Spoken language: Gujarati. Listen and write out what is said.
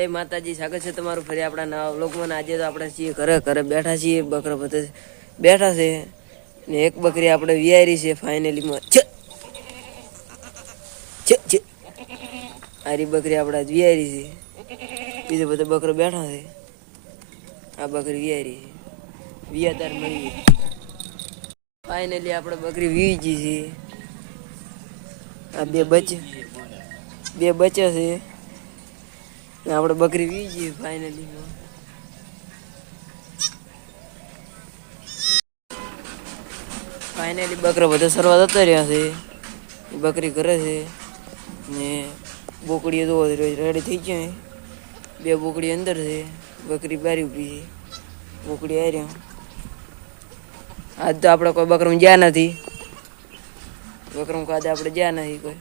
જય માતાજી, સ્વાગત છે તમારું ફરી આપણા નવા વ્લોગમાં। આજે તો આપણે છીએ ઘરે બેઠા છીએ, બકરા બધા બેઠા છે ને એક બકરી આપણે વિયારી છે ફાઇનલીમાં આરી બકરી આપણે વિયારી છે, બીજો બધો બકરો બેઠા છે। આ બકરી વિયારી વિયાદાર મળી ફાઇનલી આપણે બકરી વીજી છે। આ બે બચ્ચા છે ને આપણે બકરી વીજી ફાઇનલી બકરો બધો સરવા જતા રહ્યા છે। બકરી કરે છે ને બોકડીઓ તો રેડી થઈ જાય। બે બોકડી અંદર છે, બકરી બારી ઊભી છે, બોકડી આ રહ્યા। આજ તો આપણે કોઈ બકરામાં ગયા નથી, બકરામાં આજે આપણે ગયા નથી કોઈ।